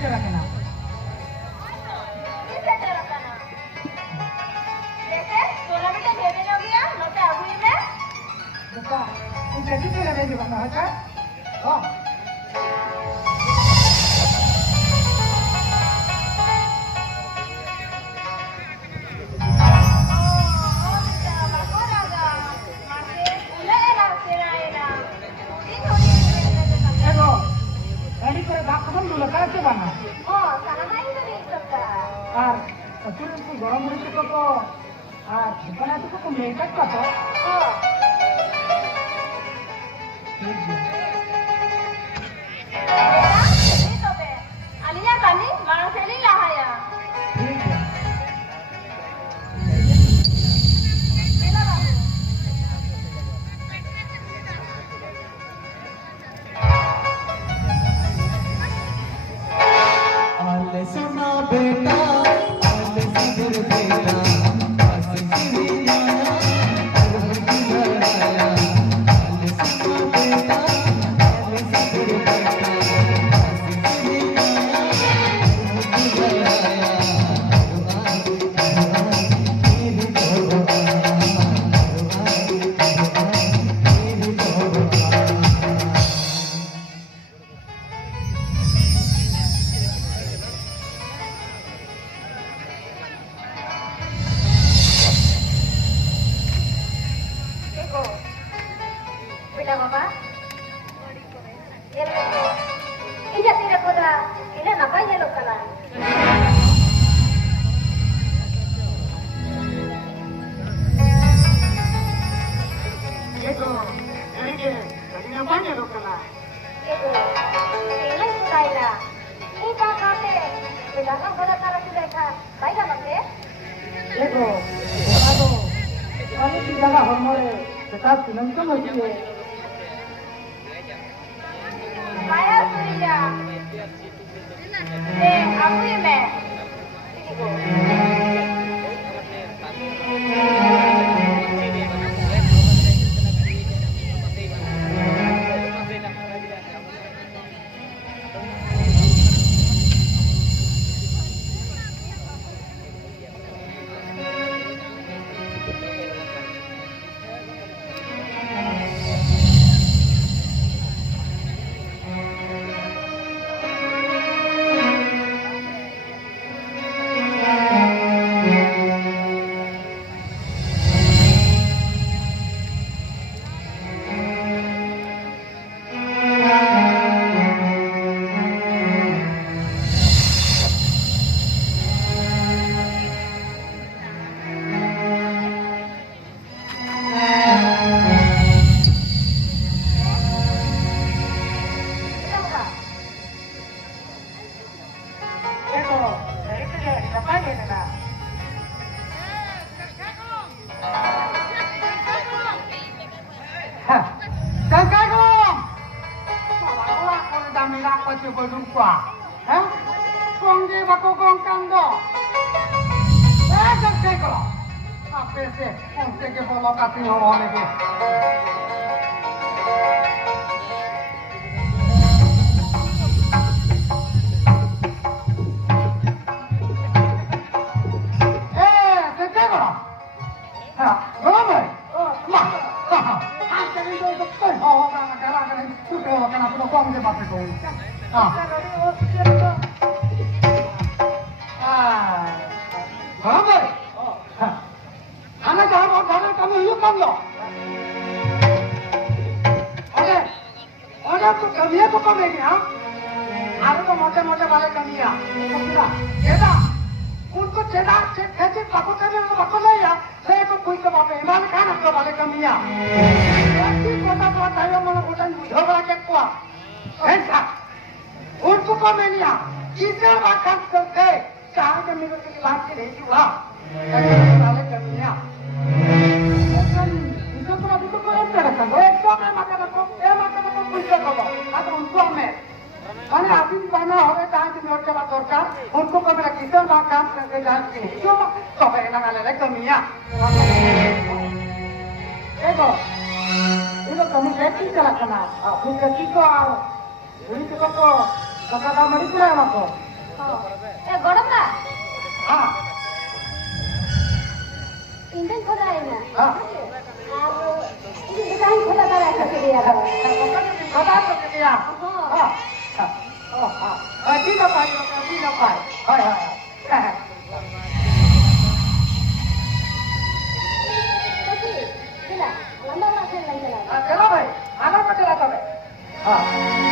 cara kena. कैसे चला करना? जैसे 16 मिनट भेजने हो गया, मैं तो आऊँगी मैं। Buka, ini jadi cara dia juga nggak kan? Oh. Tadi pada bakal dulu kan coba na. Oh, sana main tuh di sana. Betul itu garam itu kok. Bukan itu kok makeup kok. Oh. Ini tuh be. Alinya kami marah sekali lah ya. सुना बेटा सिर बेटा Aku ya, Mek. Ini kok. ए गडमला हाँ Indian खोला है ना हाँ और ये दुकान खोला था ऐसा के दिया था बता तो क्या हाँ हाँ ठीक है भाई हाय हाय चला लंबा वाला खेल नहीं चला चलो भाई आना को चला तब हाँ